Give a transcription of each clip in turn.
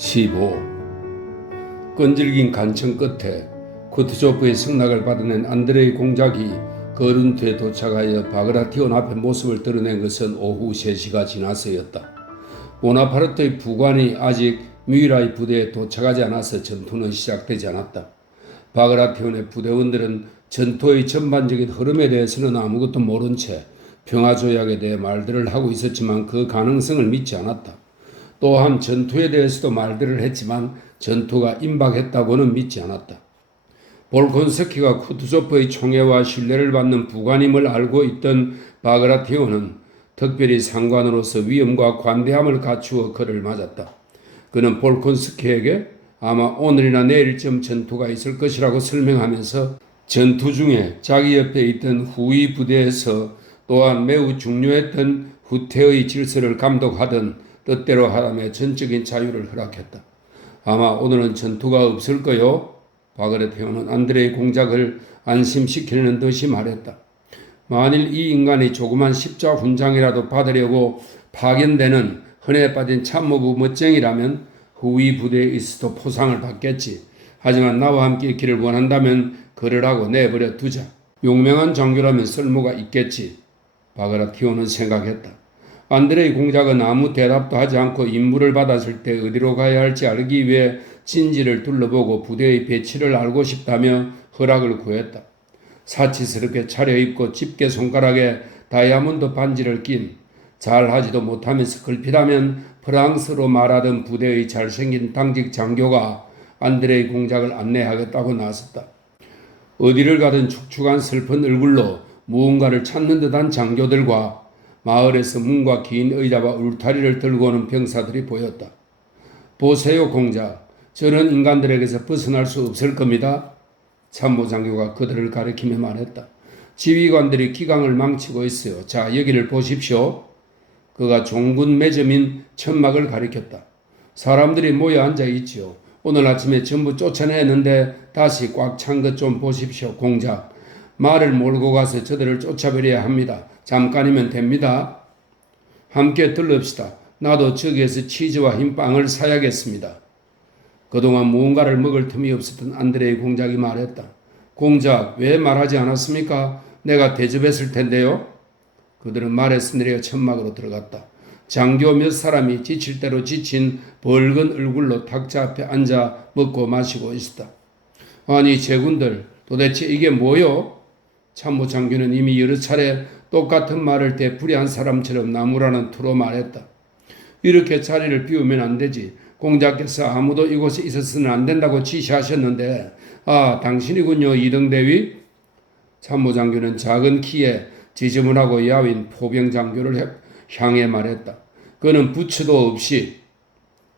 15. 끈질긴 간청 끝에 쿠투조프의 승낙을 받아낸 안드레이 공작이 거른투에 도착하여 바그라티온 앞에 모습을 드러낸 것은 오후 3시가 지나서였다. 보나파르트의 부관이 아직 뮤이라의 부대에 도착하지 않아서 전투는 시작되지 않았다. 바그라티온의 부대원들은 전투의 전반적인 흐름에 대해서는 아무것도 모른 채 평화조약에 대해 말들을 하고 있었지만 그 가능성을 믿지 않았다. 또한 전투에 대해서도 말들을 했지만 전투가 임박했다고는 믿지 않았다. 볼콘스키가 쿠투조프의 총애와 신뢰를 받는 부관임을 알고 있던 바그라티온은 특별히 상관으로서 위엄과 관대함을 갖추어 그를 맞았다. 그는 볼콘스키에게 아마 오늘이나 내일쯤 전투가 있을 것이라고 설명하면서 전투 중에 자기 옆에 있던 후위 부대에서 또한 매우 중요했던 후퇴의 질서를 감독하던 뜻대로 하라며 전적인 자유를 허락했다. 아마 오늘은 전투가 없을 거요. 바그라티온은 안드레이 공작을 안심시키려는 듯이 말했다. 만일 이 인간이 조그만 십자 훈장이라도 받으려고 파견되는 흔해 빠진 참모부 멋쟁이라면 후위 부대에 있어도 포상을 받겠지. 하지만 나와 함께 있기를 원한다면 그러라고 내버려 두자. 용맹한 장교라면 쓸모가 있겠지. 바그라티온은 생각했다. 안드레이 공작은 아무 대답도 하지 않고 임무를 받았을 때 어디로 가야 할지 알기 위해 진지를 둘러보고 부대의 배치를 알고 싶다며 허락을 구했다. 사치스럽게 차려입고 집게 손가락에 다이아몬드 반지를 낀 잘하지도 못하면서 걸핏하면 프랑스로 말하던 부대의 잘생긴 당직 장교가 안드레이 공작을 안내하겠다고 나섰다. 어디를 가든 축축한 슬픈 얼굴로 무언가를 찾는 듯한 장교들과 마을에서 문과 긴 의자와 울타리를 들고 오는 병사들이 보였다. 보세요 공작, 저런 인간들에게서 벗어날 수 없을 겁니다. 참모장교가 그들을 가리키며 말했다. 지휘관들이 기강을 망치고 있어요. 자, 여기를 보십시오. 그가 종군 매점인 천막을 가리켰다. 사람들이 모여 앉아 있지요. 오늘 아침에 전부 쫓아내는데 다시 꽉 찬 것 좀 보십시오. 공작, 말을 몰고 가서 저들을 쫓아버려야 합니다. 잠깐이면 됩니다. 함께 들릅시다. 나도 저기에서 치즈와 흰 빵을 사야겠습니다. 그동안 무언가를 먹을 틈이 없었던 안드레이 공작이 말했다. 공작, 왜 말하지 않았습니까? 내가 대접했을 텐데요. 그들은 말에서 내려 천막으로 들어갔다. 장교 몇 사람이 지칠 대로 지친 벌건 얼굴로 탁자 앞에 앉아 먹고 마시고 있었다. 아니 제군들, 도대체 이게 뭐요? 참모 장교는 이미 여러 차례 똑같은 말을 되풀이한 사람처럼 나무라는 투로 말했다. 이렇게 자리를 비우면 안 되지. 공작께서 아무도 이곳에 있어서는 안 된다고 지시하셨는데, 아, 당신이군요, 이등대위. 참모장교는 작은 키에 지저분하고 야윈 포병장교를 향해 말했다. 그는 부츠도 없이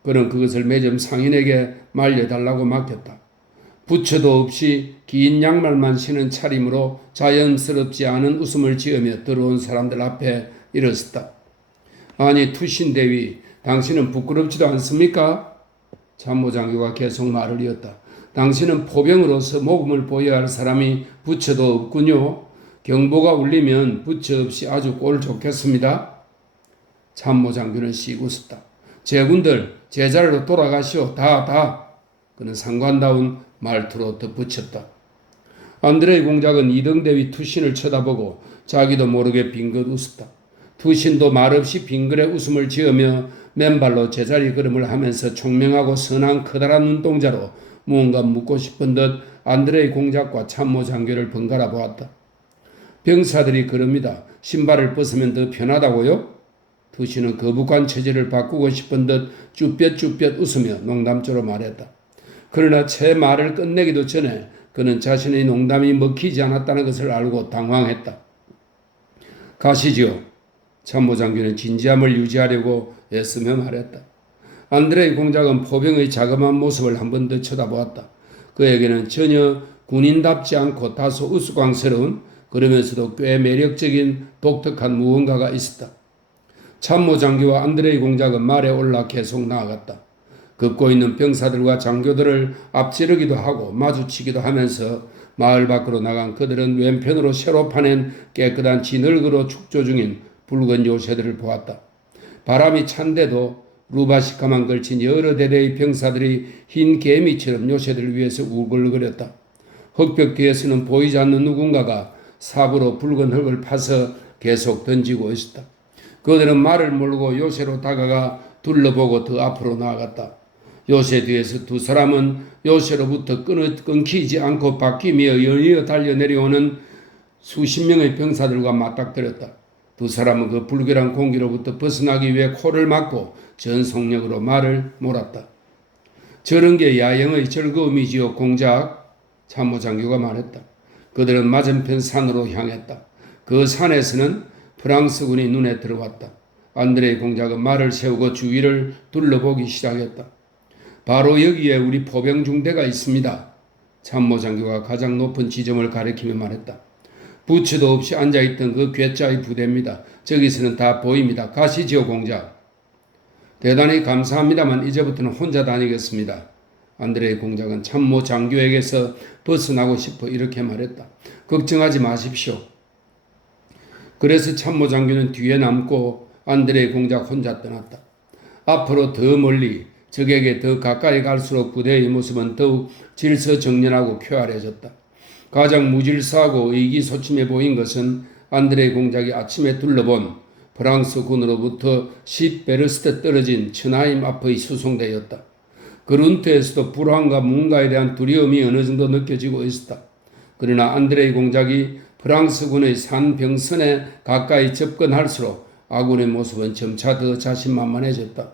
그는 그것을 매점 상인에게 말려달라고 맡겼다. 부츠도 없이 긴 양말만 신은 차림으로 자연스럽지 않은 웃음을 지으며 들어온 사람들 앞에 일었다. 아니 투신대위, 당신은 부끄럽지도 않습니까? 참모장교가 계속 말을 이었다. 당신은 포병으로서 모범을 보여야 할 사람이 부처도 없군요. 경보가 울리면 부처 없이 아주 꼴 좋겠습니다. 참모장교는 씩 웃었다. 제군들 제자리로 돌아가시오. 다. 그는 상관다운 말투로 덧붙였다. 안드레이 공작은 이등대위 투신을 쳐다보고 자기도 모르게 빙긋 웃었다. 투신도 말없이 빙그레 웃음을 지으며 맨발로 제자리 걸음을 하면서 총명하고 선한 커다란 눈동자로 무언가 묻고 싶은 듯 안드레이 공작과 참모 장교를 번갈아 보았다. 병사들이 그럽니다. 신발을 벗으면 더 편하다고요? 투신은 거북한 체질을 바꾸고 싶은 듯 쭈뼛쭈뼛 웃으며 농담조로 말했다. 그러나 제 말을 끝내기도 전에 그는 자신의 농담이 먹히지 않았다는 것을 알고 당황했다. 가시지요. 참모장교는 진지함을 유지하려고 애쓰며 말했다. 안드레이 공작은 포병의 자그마한 모습을 한 번 더 쳐다보았다. 그에게는 전혀 군인답지 않고 다소 우스꽝스러운 그러면서도 꽤 매력적인 독특한 무언가가 있었다. 참모장교와 안드레이 공작은 말에 올라 계속 나아갔다. 걷고 있는 병사들과 장교들을 앞지르기도 하고 마주치기도 하면서 마을 밖으로 나간 그들은 왼편으로 새로 파낸 깨끗한 진흙으로 축조 중인 붉은 요새들을 보았다. 바람이 찬데도 루바시카만 걸친 여러 대대의 병사들이 흰 개미처럼 요새들을 위해서 우글거렸다. 흙벽 뒤에서는 보이지 않는 누군가가 삽으로 붉은 흙을 파서 계속 던지고 있었다. 그들은 말을 모르고 요새로 다가가 둘러보고 더 앞으로 나아갔다. 요새 뒤에서 두 사람은 요새로부터 끊기지 않고 바퀴며 연이어 달려내려오는 수십 명의 병사들과 맞닥뜨렸다. 두 사람은 그 불결한 공기로부터 벗어나기 위해 코를 막고 전속력으로 말을 몰았다. 저런 게 야영의 즐거움이지요, 공작. 참모장교가 말했다. 그들은 맞은편 산으로 향했다. 그 산에서는 프랑스군이 눈에 들어왔다. 안드레이 공작은 말을 세우고 주위를 둘러보기 시작했다. 바로 여기에 우리 포병 중대가 있습니다. 참모장교가 가장 높은 지점을 가리키며 말했다. 부츠도 없이 앉아있던 그 괴짜의 부대입니다. 저기서는 다 보입니다. 가시지요, 공작. 대단히 감사합니다만 이제부터는 혼자 다니겠습니다. 안드레이 공작은 참모 장교에게서 벗어나고 싶어 이렇게 말했다. 걱정하지 마십시오. 그래서 참모 장교는 뒤에 남고 안드레이 공작 혼자 떠났다. 앞으로 더 멀리 적에게 더 가까이 갈수록 부대의 모습은 더욱 질서정연하고 쾌활해졌다. 가장 무질서하고 의기소침해 보인 것은 안드레이 공작이 아침에 둘러본 프랑스 군으로부터 10베르스트 떨어진 츠나임 앞의 수송대였다. 그룬트에서도 불안과 뭔가에 대한 두려움이 어느 정도 느껴지고 있었다. 그러나 안드레이 공작이 프랑스군의 산병선에 가까이 접근할수록 아군의 모습은 점차 더 자신만만해졌다.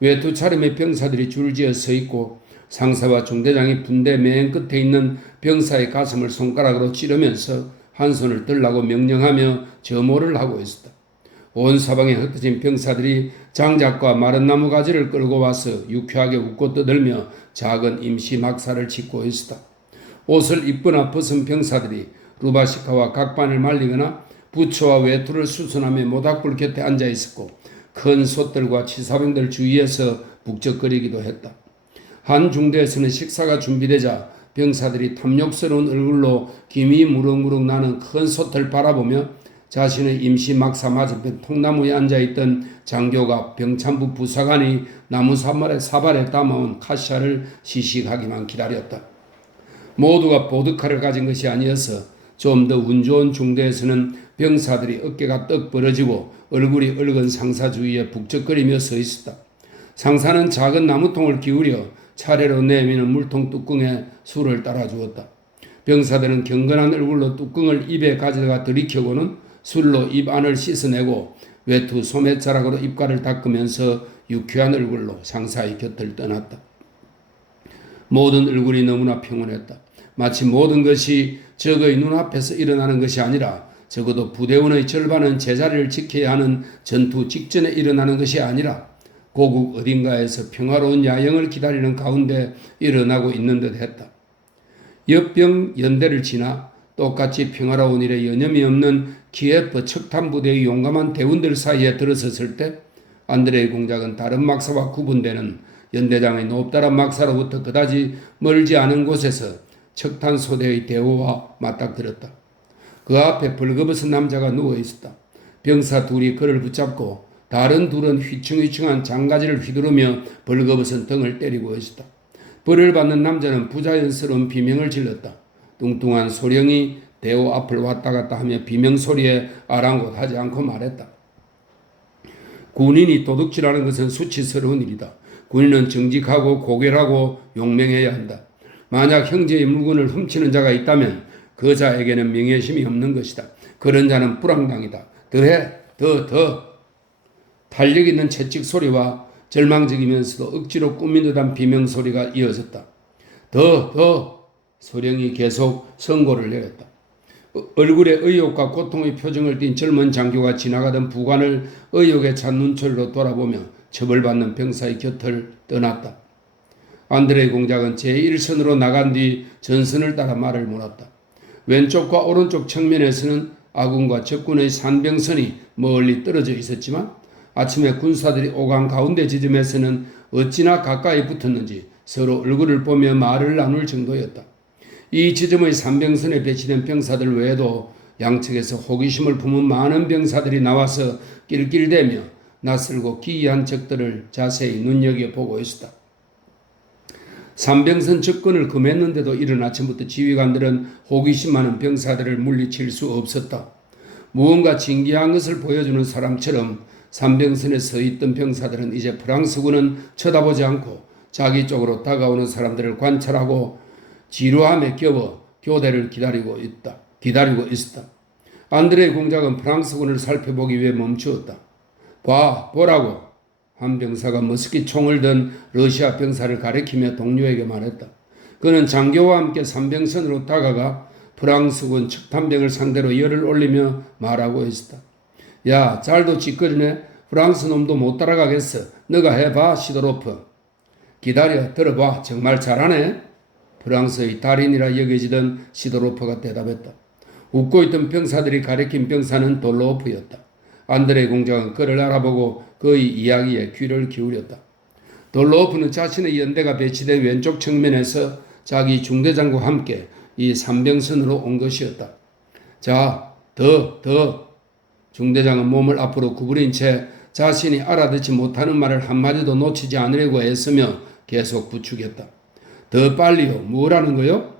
외투 차림의 병사들이 줄지어 서 있고 상사와 중대장이 분대 맨 끝에 있는 병사의 가슴을 손가락으로 찌르면서 한 손을 들라고 명령하며 점호를 하고 있었다. 온 사방에 흩어진 병사들이 장작과 마른 나무 가지를 끌고 와서 유쾌하게 웃고 떠들며 작은 임시 막사를 짓고 있었다. 옷을 입거나 벗은 병사들이 루바시카와 각반을 말리거나 부츠와 외투를 수선하며 모닥불 곁에 앉아 있었고 큰 솥들과 치사병들 주위에서 북적거리기도 했다. 한 중대에서는 식사가 준비되자 병사들이 탐욕스러운 얼굴로 김이 무럭무럭 나는 큰 솥을 바라보며 자신의 임시 막사 맞은편 통나무에 앉아있던 장교가 병참부 부사관이 나무 사발에 담아온 카시아를 시식하기만 기다렸다. 모두가 보드카를 가진 것이 아니어서 좀 더 운 좋은 중대에서는 병사들이 어깨가 떡 벌어지고 얼굴이 붉은 상사 주위에 북적거리며 서 있었다. 상사는 작은 나무통을 기울여 차례로 내미는 물통 뚜껑에 술을 따라주었다. 병사들은 경건한 얼굴로 뚜껑을 입에 가져다가 들이켜고는 술로 입 안을 씻어내고 외투 소매자락으로 입가를 닦으면서 유쾌한 얼굴로 상사의 곁을 떠났다. 모든 얼굴이 너무나 평온했다. 마치 모든 것이 적의 눈앞에서 일어나는 것이 아니라 적어도 부대원의 절반은 제자리를 지켜야 하는 전투 직전에 일어나는 것이 아니라 고국 어딘가에서 평화로운 야영을 기다리는 가운데 일어나고 있는 듯 했다. 역병 연대를 지나 똑같이 평화로운 일에 여념이 없는 키예프 척탄부대의 용감한 대원들 사이에 들어섰을 때 안드레이 공작은 다른 막사와 구분되는 연대장의 높다란 막사로부터 그다지 멀지 않은 곳에서 척탄 소대의 대호와 맞닥뜨렸다. 그 앞에 벌거벗은 남자가 누워있었다. 병사 둘이 그를 붙잡고 다른 둘은 휘청휘청한 장가지를 휘두르며 벌거벗은 등을 때리고 있었다. 벌을 받는 남자는 부자연스러운 비명을 질렀다. 뚱뚱한 소령이 대호 앞을 왔다 갔다 하며 비명소리에 아랑곳하지 않고 말했다. 군인이 도둑질하는 것은 수치스러운 일이다. 군인은 정직하고 고결하고 용맹해야 한다. 만약 형제의 물건을 훔치는 자가 있다면 그 자에게는 명예심이 없는 것이다. 그런 자는 불황당이다. 더해, 더. 탄력 있는 채찍 소리와 절망적이면서도 억지로 꾸민 듯한 비명소리가 이어졌다. 더. 소령이 계속 선고를 내렸다. 얼굴에 의욕과 고통의 표정을 띤 젊은 장교가 지나가던 부관을 의욕에 찬 눈초리로 돌아보며 처벌받는 병사의 곁을 떠났다. 안드레이 공작은 제1선으로 나간 뒤 전선을 따라 말을 몰았다. 왼쪽과 오른쪽 측면에서는 아군과 적군의 산병선이 멀리 떨어져 있었지만 아침에 군사들이 오간 가운데 지점에서는 어찌나 가까이 붙었는지 서로 얼굴을 보며 말을 나눌 정도였다. 이 지점의 산병선에 배치된 병사들 외에도 양측에서 호기심을 품은 많은 병사들이 나와서 낄낄대며 낯설고 기이한 적들을 자세히 눈여겨보고 있었다. 삼병선 접근을 금했는데도 이른 아침부터 지휘관들은 호기심 많은 병사들을 물리칠 수 없었다. 무언가 진기한 것을 보여주는 사람처럼 삼병선에 서 있던 병사들은 이제 프랑스군은 쳐다보지 않고 자기 쪽으로 다가오는 사람들을 관찰하고 지루함에 겨워 교대를 기다리고 있었다. 안드레이 공작은 프랑스군을 살펴보기 위해 멈추었다. 보라고. 한 병사가 머스킷 총을 든 러시아 병사를 가리키며 동료에게 말했다. 그는 장교와 함께 삼병선으로 다가가 프랑스군 척탄병을 상대로 열을 올리며 말하고 있었다. 야, 잘도 찌꺼리네. 프랑스 놈도 못 따라가겠어. 너가 해봐, 시도로프. 기다려, 들어봐. 정말 잘하네. 프랑스의 달인이라 여겨지던 시도로프가 대답했다. 웃고 있던 병사들이 가리킨 병사는 돌로프였다. 안드레이 공작은 그를 알아보고 그의 이야기에 귀를 기울였다. 돌로프는 자신의 연대가 배치된 왼쪽 측면에서 자기 중대장과 함께 이 삼병선으로 온 것이었다. 자, 더. 중대장은 몸을 앞으로 구부린 채 자신이 알아듣지 못하는 말을 한마디도 놓치지 않으려고 애쓰며 계속 부추겼다. 더 빨리요. 뭐라는 거요?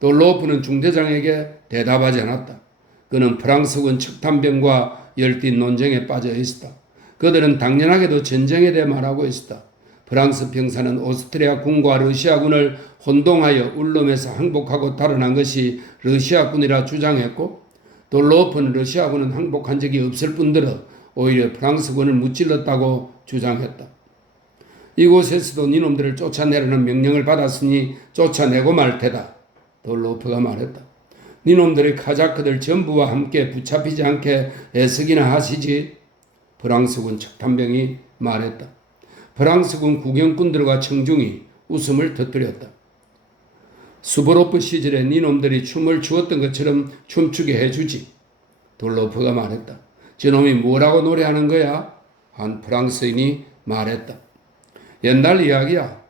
돌로프는 중대장에게 대답하지 않았다. 그는 프랑스군 척탄병과 열띤 논쟁에 빠져 있었다. 그들은 당연하게도 전쟁에 대해 말하고 있었다. 프랑스 병사는 오스트리아 군과 러시아군을 혼동하여 울름에서 항복하고 달아난 것이 러시아군이라 주장했고, 돌로프는 러시아군은 항복한 적이 없을 뿐더러 오히려 프랑스군을 무찔렀다고 주장했다. 이곳에서도 니놈들을 쫓아내라는 명령을 받았으니 쫓아내고 말 테다. 돌로프가 말했다. 니놈들의 카자크들 전부와 함께 붙잡히지 않게 애쓰기나 하시지. 프랑스군 척탄병이 말했다. 프랑스군 구경꾼들과 청중이 웃음을 터뜨렸다. 수보로프 시절에 니놈들이 춤을 추었던 것처럼 춤추게 해주지. 돌로프가 말했다. 저놈이 뭐라고 노래하는 거야? 한 프랑스인이 말했다. 옛날 이야기야.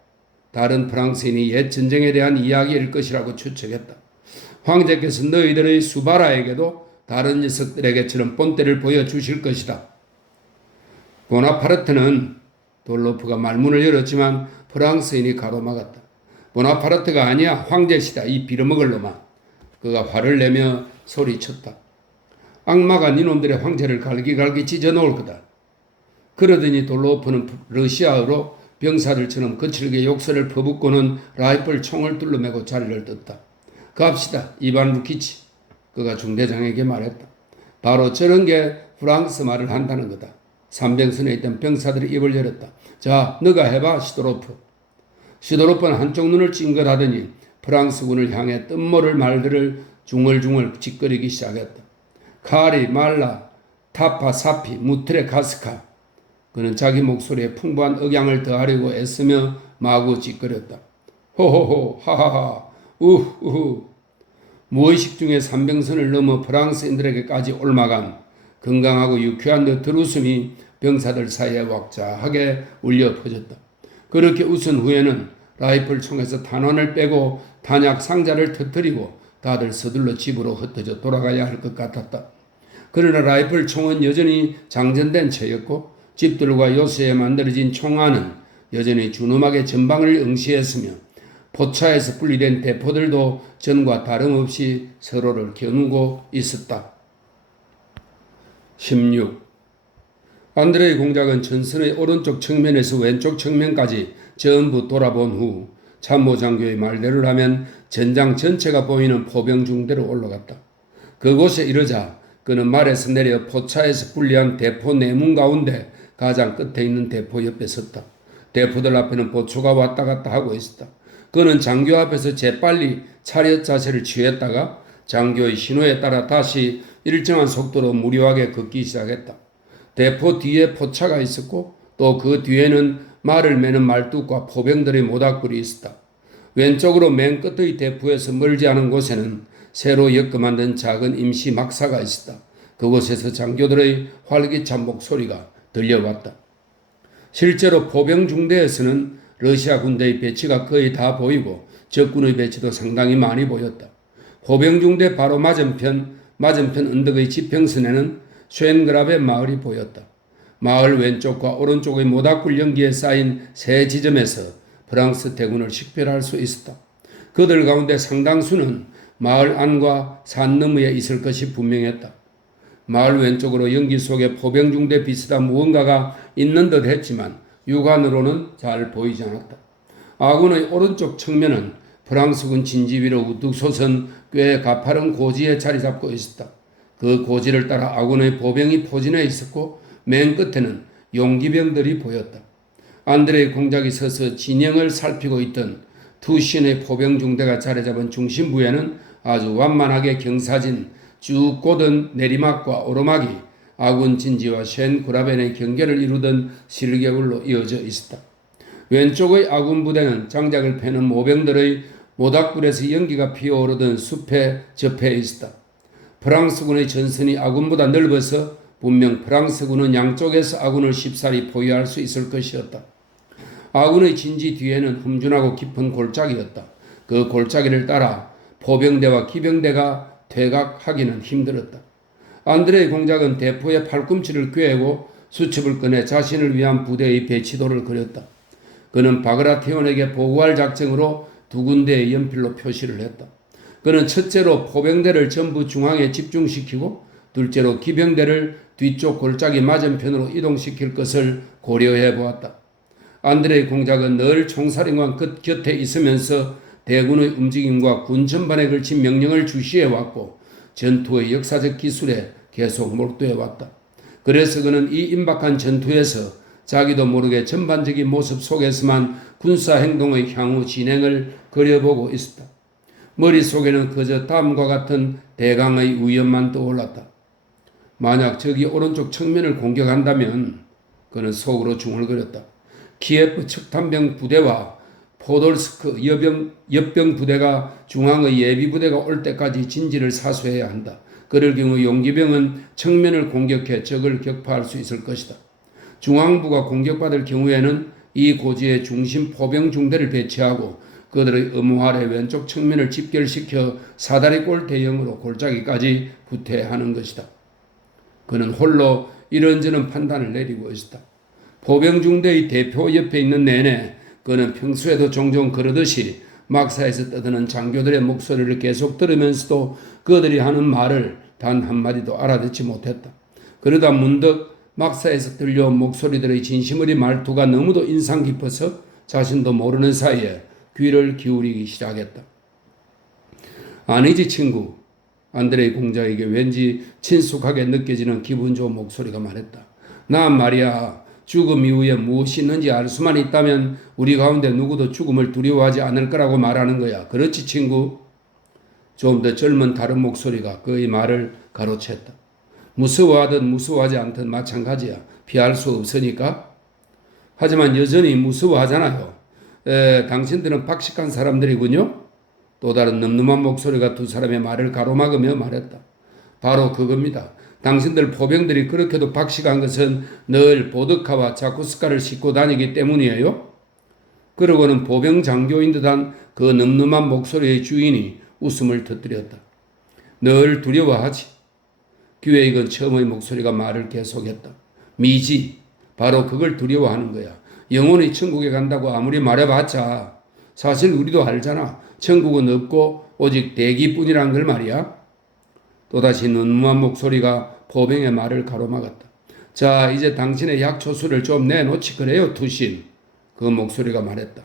다른 프랑스인이 옛 전쟁에 대한 이야기일 것이라고 추측했다. 황제께서 너희들의 수바라에게도 다른 녀석들에게처럼 본때를 보여주실 것이다. 보나파르트는 돌로프가 말문을 열었지만 프랑스인이 가로막았다. 보나파르트가 아니야. 황제시다. 이 빌어먹을 놈아. 그가 화를 내며 소리쳤다. 악마가 니놈들의 황제를 갈기갈기 찢어놓을 거다. 그러더니 돌로프는 러시아어로 병사들처럼 거칠게 욕설을 퍼붓고는 라이플 총을 둘러매고 자리를 떴다. 갑시다. 이반 루키치. 그가 중대장에게 말했다. 바로 저런 게 프랑스 말을 한다는 거다. 삼병선에 있던 병사들이 입을 열었다. 자, 너가 해봐, 시도로프. 시도로프는 한쪽 눈을 찡긋하더니 프랑스군을 향해 뜬모를 말들을 중얼중얼 짓거리기 시작했다. 카리, 말라, 타파, 사피, 무트레, 가스카. 그는 자기 목소리에 풍부한 억양을 더하려고 애쓰며 마구 짓거렸다. 호호호, 하하하, 우후. 무의식 중에 삼병선을 넘어 프랑스인들에게까지 옮아간 건강하고 유쾌한 너털 웃음이 병사들 사이에 왁자하게 울려 퍼졌다. 그렇게 웃은 후에는 라이플 총에서 탄환을 빼고 탄약 상자를 터뜨리고 다들 서둘러 집으로 흩어져 돌아가야 할 것 같았다. 그러나 라이플 총은 여전히 장전된 채였고 집들과 요새에 만들어진 총알은 여전히 준엄하게 전방을 응시했으며 포차에서 분리된 대포들도 전과 다름없이 서로를 겨누고 있었다. 16. 안드레이 공작은 전선의 오른쪽 측면에서 왼쪽 측면까지 전부 돌아본 후 참모장교의 말대로 하면 전장 전체가 보이는 포병중대로 올라갔다. 그곳에 이르자 그는 말에서 내려 포차에서 분리한 대포 내문 가운데 가장 끝에 있는 대포 옆에 섰다. 대포들 앞에는 보초가 왔다 갔다 하고 있었다. 그는 장교 앞에서 재빨리 차렷 자세를 취했다가 장교의 신호에 따라 다시 일정한 속도로 무료하게 걷기 시작했다. 대포 뒤에 포차가 있었고 또 그 뒤에는 말을 매는 말뚝과 포병들의 모닥불이 있었다. 왼쪽으로 맨 끝의 대포에서 멀지 않은 곳에는 새로 엮어 만든 작은 임시 막사가 있었다. 그곳에서 장교들의 활기찬 목소리가 들려왔다. 실제로 포병 중대에서는 러시아 군대의 배치가 거의 다 보이고 적군의 배치도 상당히 많이 보였다. 포병 중대 바로 맞은편 언덕의 지평선에는 쉔그라베 마을이 보였다. 마을 왼쪽과 오른쪽의 모닥불 연기에 쌓인 세 지점에서 프랑스 대군을 식별할 수 있었다. 그들 가운데 상당수는 마을 안과 산 너머에 있을 것이 분명했다. 마을 왼쪽으로 연기 속에 포병중대 비슷한 무언가가 있는 듯 했지만 육안으로는 잘 보이지 않았다. 아군의 오른쪽 측면은 프랑스군 진지 위로 우뚝 솟은 꽤 가파른 고지에 자리 잡고 있었다. 그 고지를 따라 아군의 보병이 포진해 있었고 맨 끝에는 용기병들이 보였다. 안드레이 공작이 서서 진영을 살피고 있던 투신의 포병중대가 자리 잡은 중심부에는 아주 완만하게 경사진 쭉 곧은 내리막과 오르막이 아군 진지와 쉔 구라벤의 경계를 이루던 실개울로 이어져 있었다. 왼쪽의 아군 부대는 장작을 패는 모병들의 모닥불에서 연기가 피어오르던 숲에 접해 있었다. 프랑스군의 전선이 아군보다 넓어서 분명 프랑스군은 양쪽에서 아군을 쉽사리 포위할 수 있을 것이었다. 아군의 진지 뒤에는 흠준하고 깊은 골짜기였다. 그 골짜기를 따라 포병대와 기병대가 퇴각하기는 힘들었다. 안드레이 공작은 대포의 팔꿈치를 꿰고 수첩을 꺼내 자신을 위한 부대의 배치도를 그렸다. 그는 바그라티온에게 보고할 작정으로 두 군데의 연필로 표시를 했다. 그는 첫째로 포병대를 전부 중앙에 집중시키고 둘째로 기병대를 뒤쪽 골짜기 맞은편으로 이동시킬 것을 고려해 보았다. 안드레이 공작은 늘 총사령관 곁에 있으면서 대군의 움직임과 군 전반에 걸친 명령을 주시해 왔고 전투의 역사적 기술에 계속 몰두해 왔다. 그래서 그는 이 임박한 전투에서 자기도 모르게 전반적인 모습 속에서만 군사행동의 향후 진행을 그려보고 있었다. 머릿속에는 그저 다음과 같은 대강의 위험만 떠올랐다. 만약 저기 오른쪽 측면을 공격한다면 그는 속으로 중얼거렸다. 키예프 척탄병 부대와 포돌스크 옆병 부대가 중앙의 예비 부대가 올 때까지 진지를 사수해야 한다. 그럴 경우 용기병은 측면을 공격해 적을 격파할 수 있을 것이다. 중앙부가 공격받을 경우에는 이 고지에 중심 포병 중대를 배치하고 그들의 의무 아래 왼쪽 측면을 집결시켜 사다리꼴 대형으로 골짜기까지 후퇴하는 것이다. 그는 홀로 이런저런 판단을 내리고 있었다. 포병 중대의 대표 옆에 있는 내내 그는 평소에도 종종 그러듯이 막사에서 떠드는 장교들의 목소리를 계속 들으면서도 그들이 하는 말을 단 한마디도 알아듣지 못했다. 그러다 문득 막사에서 들려온 목소리들의 진심어린 말투가 너무도 인상 깊어서 자신도 모르는 사이에 귀를 기울이기 시작했다. 아니지 친구. 안드레이 공작에게 왠지 친숙하게 느껴지는 기분 좋은 목소리가 말했다. 난 말이야. 죽음 이후에 무엇이 있는지 알 수만 있다면 우리 가운데 누구도 죽음을 두려워하지 않을 거라고 말하는 거야. 그렇지 친구? 좀 더 젊은 다른 목소리가 그의 말을 가로챘다. 무서워하든 무서워하지 않든 마찬가지야. 피할 수 없으니까. 하지만 여전히 무서워하잖아요. 당신들은 박식한 사람들이군요. 또 다른 늠름한 목소리가 두 사람의 말을 가로막으며 말했다. 바로 그겁니다. 당신들 포병들이 그렇게도 박식한 것은 늘 보드카와 자쿠스카를 싣고 다니기 때문이에요. 그러고는 포병 장교인 듯한 그 늠름한 목소리의 주인이 웃음을 터뜨렸다. 늘 두려워하지. 귀에 익은 처음의 목소리가 말을 계속했다. 미지. 바로 그걸 두려워하는 거야. 영원히 천국에 간다고 아무리 말해봤자 사실 우리도 알잖아. 천국은 없고 오직 대기뿐이란 걸 말이야. 또다시 눈무한 목소리가 포병의 말을 가로막았다. 자, 이제 당신의 약초수를 좀 내놓지 그래요, 투신. 그 목소리가 말했다.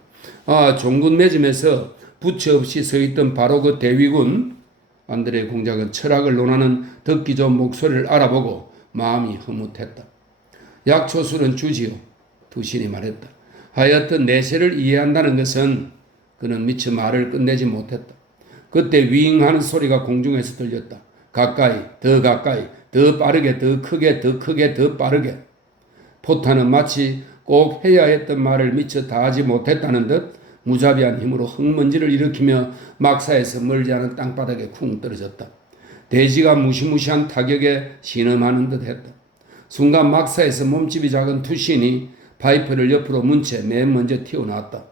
아, 종군 매점에서 부처 없이 서있던 바로 그 대위군. 안드레이 공작은 철학을 논하는 듣기 좋은 목소리를 알아보고 마음이 흐뭇했다. 약초수는 주지요. 투신이 말했다. 하여튼 내세를 이해한다는 것은 그는 미처 말을 끝내지 못했다. 그때 윙하는 소리가 공중에서 들렸다. 가까이, 더 가까이, 더 빠르게, 더 크게, 더 크게, 더 빠르게. 포탄은 마치 꼭 해야 했던 말을 미처 다하지 못했다는 듯 무자비한 힘으로 흙먼지를 일으키며 막사에서 멀지 않은 땅바닥에 쿵 떨어졌다. 대지가 무시무시한 타격에 신음하는 듯 했다. 순간 막사에서 몸집이 작은 투신이 파이프를 옆으로 문 채 맨 먼저 튀어나왔다.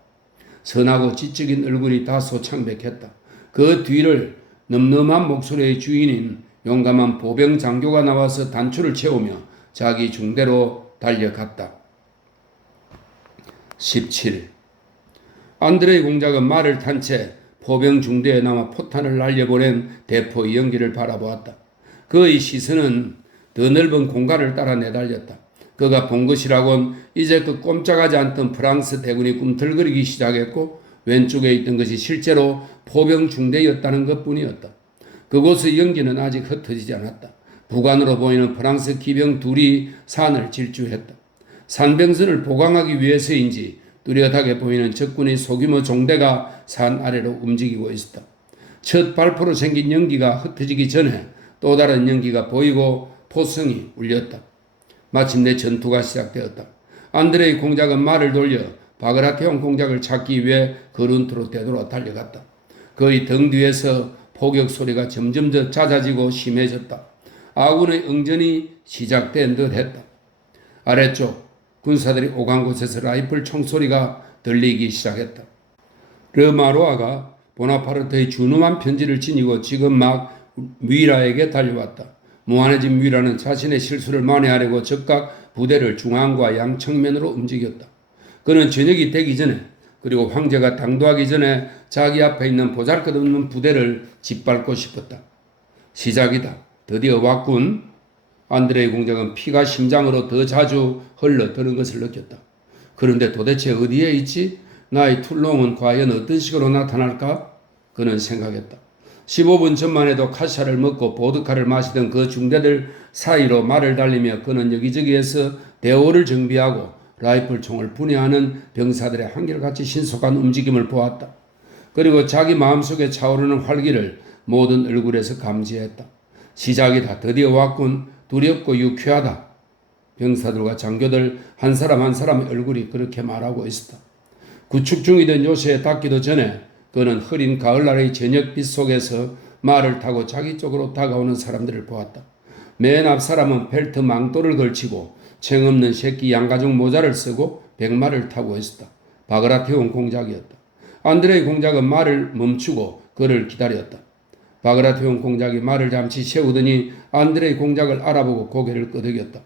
선하고 지적인 얼굴이 다소 창백했다. 그 뒤를 늠름한 목소리의 주인인 용감한 보병 장교가 나와서 단추를 채우며 자기 중대로 달려갔다. 17. 안드레이 공작은 말을 탄 채 포병 중대에 남아 포탄을 날려보낸 대포의 연기를 바라보았다. 그의 시선은 더 넓은 공간을 따라 내달렸다. 그가 본 것이라곤 이제 그 꼼짝하지 않던 프랑스 대군이 꿈틀거리기 시작했고 왼쪽에 있던 것이 실제로 포병 중대였다는 것뿐이었다. 그곳의 연기는 아직 흩어지지 않았다. 북안으로 보이는 프랑스 기병 둘이 산을 질주했다. 산병선을 보강하기 위해서인지 뚜렷하게 보이는 적군의 소규모 종대가 산 아래로 움직이고 있었다. 첫 발포로 생긴 연기가 흩어지기 전에 또 다른 연기가 보이고 포성이 울렸다. 마침내 전투가 시작되었다. 안드레이 공작은 말을 돌려 바그라티온 공작을 찾기 위해 거룬트로 되돌아 달려갔다. 그의 등 뒤에서 포격 소리가 점점 더 잦아지고 심해졌다. 아군의 응전이 시작된 듯 했다. 아래쪽 군사들이 오간 곳에서 라이플 총소리가 들리기 시작했다. 르마로아가 보나파르트의 준엄한 편지를 지니고 지금 막 뮤이라에게 달려왔다. 무한해진 뮤이라는 자신의 실수를 만회하려고 즉각 부대를 중앙과 양측면으로 움직였다. 그는 저녁이 되기 전에 그리고 황제가 당도하기 전에 자기 앞에 있는 보잘것없는 부대를 짓밟고 싶었다. 시작이다. 드디어 왔군. 안드레이 공작은 피가 심장으로 더 자주 흘러드는 것을 느꼈다. 그런데 도대체 어디에 있지? 나의 툴롱은 과연 어떤 식으로 나타날까? 그는 생각했다. 15분 전만 해도 카샤를 먹고 보드카를 마시던 그 중대들 사이로 말을 달리며 그는 여기저기에서 대오를 정비하고 라이플 총을 분해하는 병사들의 한결같이 신속한 움직임을 보았다. 그리고 자기 마음속에 차오르는 활기를 모든 얼굴에서 감지했다. 시작이다. 드디어 왔군. 두렵고 유쾌하다. 병사들과 장교들 한 사람 한 사람의 얼굴이 그렇게 말하고 있었다. 구축 중이던 요새에 닿기도 전에 그는 흐린 가을날의 저녁빛 속에서 말을 타고 자기 쪽으로 다가오는 사람들을 보았다. 맨 앞 사람은 펠트 망토를 걸치고 챙없는 새끼 양가죽 모자를 쓰고 백마를 타고 있었다. 바그라티온 공작이었다. 안드레이 공작은 말을 멈추고 그를 기다렸다. 바그라티온 공작이 말을 잠시 세우더니 안드레이 공작을 알아보고 고개를 끄덕였다.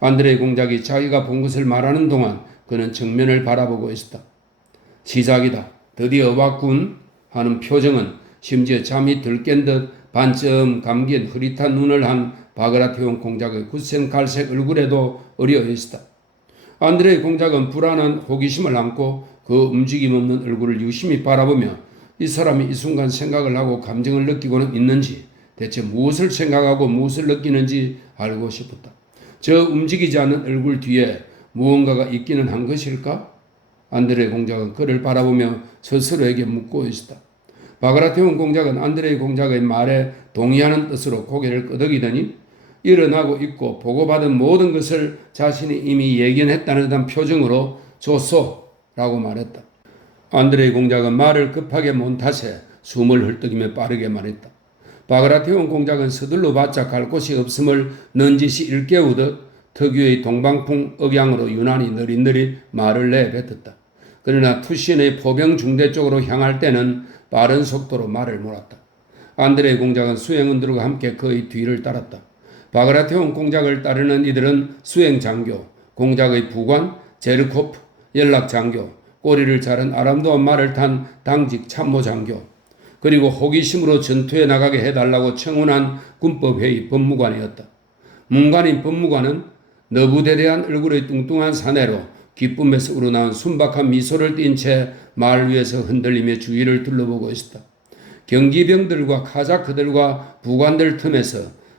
안드레이 공작이 자기가 본 것을 말하는 동안 그는 정면을 바라보고 있었다. 시작이다. 드디어 왔군 하는 표정은 심지어 잠이 덜 깬 듯 반쯤 감긴 흐릿한 눈을 한 바그라티온 공작의 굳센 갈색 얼굴에도 어려워 있었다. 안드레이 공작은 불안한 호기심을 안고 그 움직임 없는 얼굴을 유심히 바라보며 이 사람이 이 순간 생각을 하고 감정을 느끼고는 있는지 대체 무엇을 생각하고 무엇을 느끼는지 알고 싶었다. 저 움직이지 않는 얼굴 뒤에 무언가가 있기는 한 것일까? 안드레이 공작은 그를 바라보며 스스로에게 묻고 있었다. 바그라티온 공작은 안드레이 공작의 말에 동의하는 뜻으로 고개를 끄덕이더니 일어나고 있고 보고받은 모든 것을 자신이 이미 예견했다는 듯한 표정으로 좋소라고 말했다. 안드레이 공작은 말을 급하게 몬 탓에 숨을 헐떡이며 빠르게 말했다. 바그라티온 공작은 서둘러 바짝 갈 곳이 없음을 넌지시 일깨우듯 특유의 동방풍 억양으로 유난히 느릿느릿 말을 내뱉었다. 그러나 투신의 포병 중대 쪽으로 향할 때는 빠른 속도로 말을 몰았다. 안드레이 공작은 수행원들과 함께 그의 뒤를 따랐다. 바그라티온 공작을 따르는 이들은 수행 장교, 공작의 부관, 제르코프, 연락 장교, 꼬리를 자른 아람도한 말을 탄 당직 참모 장교, 그리고 호기심으로 전투에 나가게 해달라고 청혼한 군법회의 법무관이었다. 문관인 법무관은 너부대대한 얼굴의 뚱뚱한 사내로 기쁨에서 우러나온 순박한 미소를 띤 채 말 위에서 흔들리며 주위를 둘러보고 있었다. 경기병들과 카자크들과 부관들 틈에서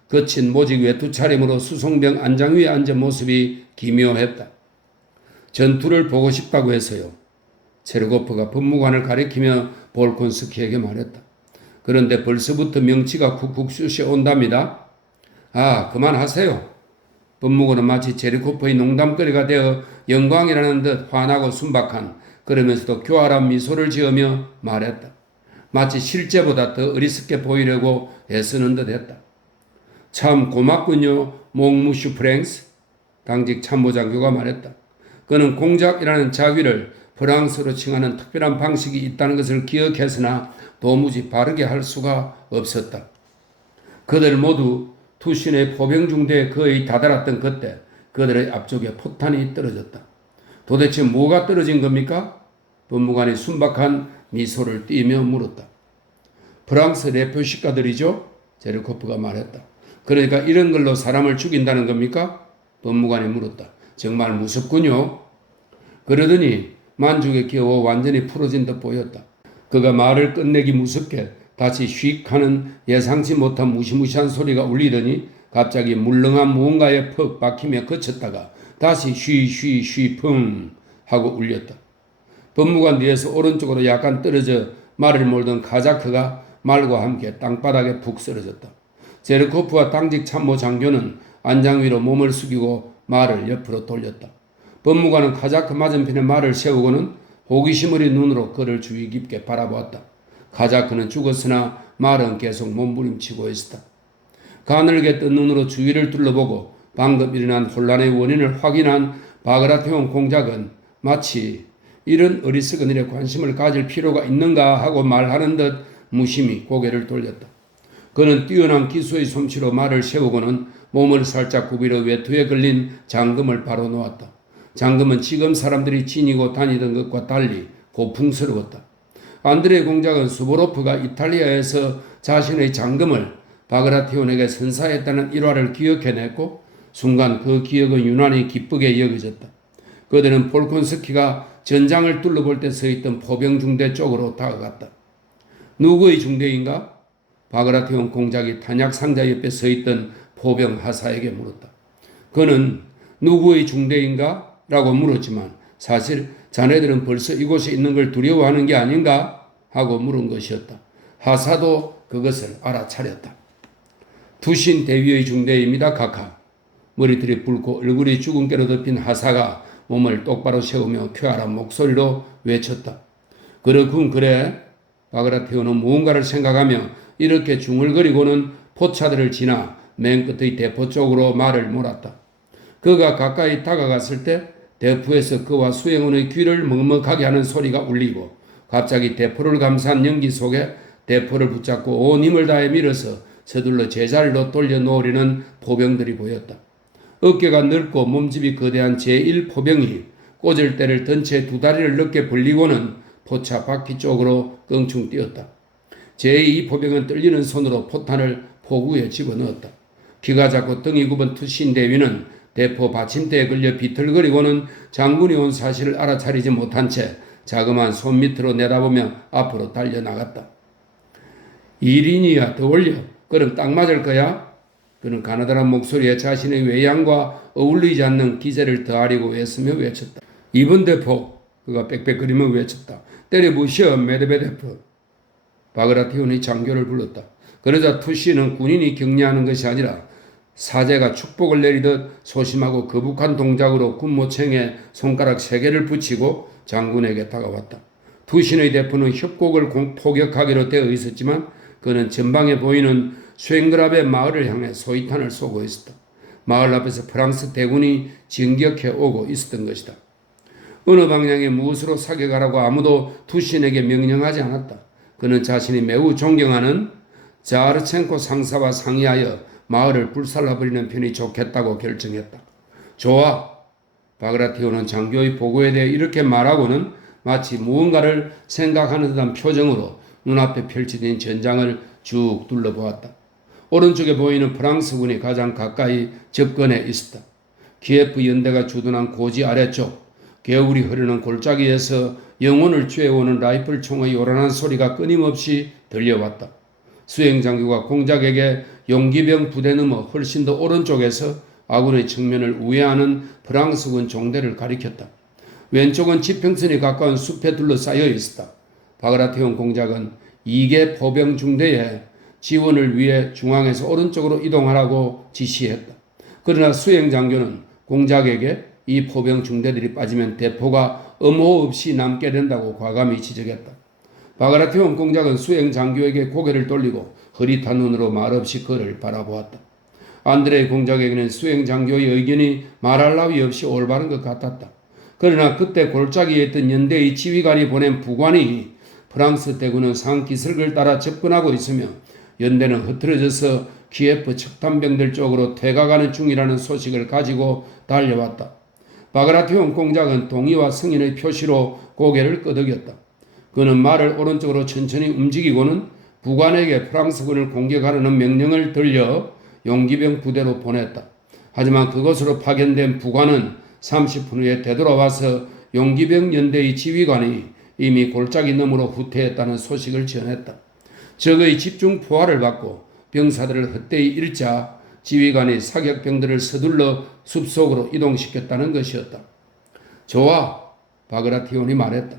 거친 모직 외투 차림으로 수송병 안장 위에 앉은 모습이 기묘했다. 전투를 보고 싶다고 해서요. 체르고프가 법무관을 가리키며 볼콘스키에게 말했다. 그런데 벌써부터 명치가 쿡쿡 쑤셔온답니다. 아, 그만하세요. 법무관은 마치 체르코프의 농담거리가 되어 영광이라는 듯 환하고 순박한 그러면서도 교활한 미소를 지으며 말했다. 마치 실제보다 더 어리석게 보이려고 애쓰는 듯 했다. 참 고맙군요, 몽무슈 프랭스. 당직 참모장교가 말했다. 그는 공작이라는 자귀를 프랑스로 칭하는 특별한 방식이 있다는 것을 기억했으나 도무지 바르게 할 수가 없었다. 그들 모두 투신의 포병중대에 거의 다다랐던 그때 그들의 앞쪽에 포탄이 떨어졌다. 도대체 뭐가 떨어진 겁니까? 법무관이 순박한 미소를 띠며 물었다. 프랑스 래퍼식가들이죠? 제르코프가 말했다. 그러니까 이런 걸로 사람을 죽인다는 겁니까? 법무관이 물었다. 정말 무섭군요. 그러더니 만죽에 끼워 완전히 풀어진 듯 보였다. 그가 말을 끝내기 무섭게 다시 휙 하는 예상치 못한 무시무시한 소리가 울리더니 갑자기 물렁한 무언가에 퍽 박히며 그쳤다가 다시 쉬쉬쉬 펑 하고 울렸다. 법무관 뒤에서 오른쪽으로 약간 떨어져 말을 몰던 카자크가 말과 함께 땅바닥에 푹 쓰러졌다. 제르코프와 당직 참모 장교는 안장 위로 몸을 숙이고 말을 옆으로 돌렸다. 법무관은 카자크 맞은편에 말을 세우고는 호기심 어린 눈으로 그를 주의 깊게 바라보았다. 카자크는 죽었으나 말은 계속 몸부림치고 있었다. 가늘게 뜬 눈으로 주위를 둘러보고 방금 일어난 혼란의 원인을 확인한 바그라티온 공작은 마치 이런 어리석은 일에 관심을 가질 필요가 있는가 하고 말하는 듯 무심히 고개를 돌렸다. 그는 뛰어난 기수의 솜씨로 말을 세우고는 몸을 살짝 구비려 외투에 걸린 장금을 바로 놓았다. 장금은 지금 사람들이 지니고 다니던 것과 달리 고풍스러웠다. 안드레 공작은 수보로프가 이탈리아에서 자신의 장금을 바그라티온에게 선사했다는 일화를 기억해냈고 순간 그 기억은 유난히 기쁘게 여겨졌다. 그들은 폴콘스키가 전장을 둘러볼 때 서있던 포병 중대 쪽으로 다가갔다. 누구의 중대인가? 바그라티온 공작이 탄약 상자 옆에 서있던 포병 하사에게 물었다. 그는 누구의 중대인가? 라고 물었지만 사실 자네들은 벌써 이곳에 있는 걸 두려워하는 게 아닌가? 하고 물은 것이었다. 하사도 그것을 알아차렸다. 투신 대위의 중대입니다. 카카. 머리털이 붉고 얼굴이 주근깨로 덮인 하사가 몸을 똑바로 세우며 쾌활한 목소리로 외쳤다. 그렇군 그래. 바그라티온은 무언가를 생각하며 이렇게 중얼거리고는 포차들을 지나 맨 끝의 대포 쪽으로 말을 몰았다. 그가 가까이 다가갔을 때 대포에서 그와 수행원의 귀를 먹먹하게 하는 소리가 울리고 갑자기 대포를 감싼 연기 속에 대포를 붙잡고 온 힘을 다해 밀어서 서둘러 제자리로 돌려놓으려는 포병들이 보였다. 어깨가 넓고 몸집이 거대한 제1포병이 꽂을 때를 든 채 두 다리를 넓게 벌리고는 포차 바퀴 쪽으로 껑충 뛰었다. 제2포병은 떨리는 손으로 포탄을 포구에 집어넣었다. 기가 작고 등이 굽은 투신 대위는 대포 받침대에 걸려 비틀거리고는 장군이 온 사실을 알아차리지 못한 채 자그마한 손 밑으로 내다보며 앞으로 달려나갔다. 1인이야 더 올려. 그럼 딱 맞을 거야? 그는 가느다란 목소리에 자신의 외양과 어울리지 않는 기세를 더하려고 애쓰며 외쳤다. 2번 대포. 그가 빽빽거리며 외쳤다. 때려 부셔 메드베데프. 바그라티온이 장교를 불렀다. 그러자 투시는 군인이 격려하는 것이 아니라 사제가 축복을 내리듯 소심하고 거북한 동작으로 군모챙에 손가락 3개를 붙이고 장군에게 다가왔다. 투신의 대포는 협곡을 포격하기로 되어 있었지만 그는 전방에 보이는 쉔그라베 마을을 향해 소위탄을 쏘고 있었다. 마을 앞에서 프랑스 대군이 진격해 오고 있었던 것이다. 어느 방향에 무엇으로 사격하라고 아무도 투신에게 명령하지 않았다. 그는 자신이 매우 존경하는 자르첸코 상사와 상의하여 마을을 불살라버리는 편이 좋겠다고 결정했다. 좋아. 바그라티온은 장교의 보고에 대해 이렇게 말하고는 마치 무언가를 생각하는 듯한 표정으로 눈앞에 펼쳐진 전장을 쭉 둘러보았다. 오른쪽에 보이는 프랑스군이 가장 가까이 접근해 있었다. 키예프 연대가 주둔한 고지 아래쪽 개울이 흐르는 골짜기에서 영혼을 쬐어오는 라이플 총의 요란한 소리가 끊임없이 들려왔다. 수행장교가 공작에게 용기병 부대 넘어 훨씬 더 오른쪽에서 아군의 측면을 우회하는 프랑스군 종대를 가리켰다. 왼쪽은 지평선이 가까운 숲에 둘러싸여 있었다. 바그라티온 공작은 2개 포병 중대에 지원을 위해 중앙에서 오른쪽으로 이동하라고 지시했다. 그러나 수행장교는 공작에게 이 포병 중대들이 빠지면 대포가 엄호 없이 남게 된다고 과감히 지적했다. 바그라티온 공작은 수행장교에게 고개를 돌리고 흐릿한 눈으로 말없이 그를 바라보았다. 안드레 공작에게는 수행장교의 의견이 말할 나위 없이 올바른 것 같았다. 그러나 그때 골짜기에 있던 연대의 지휘관이 보낸 부관이 프랑스 대군은 상기슭을 따라 접근하고 있으며 연대는 흐트러져서 키예프 척탄병들 쪽으로 퇴가가는 중이라는 소식을 가지고 달려왔다. 바그라티온 공작은 동의와 승인의 표시로 고개를 끄덕였다. 그는 말을 오른쪽으로 천천히 움직이고는 부관에게 프랑스군을 공격하라는 명령을 들려 용기병 부대로 보냈다. 하지만 그곳으로 파견된 부관은 30분 후에 되돌아와서 용기병 연대의 지휘관이 이미 골짜기 너머로 후퇴했다는 소식을 전했다. 적의 집중 포화를 받고 병사들을 헛되이 잃자 지휘관이 사격병들을 서둘러 숲속으로 이동시켰다는 것이었다. 좋아, 바그라티온이 말했다.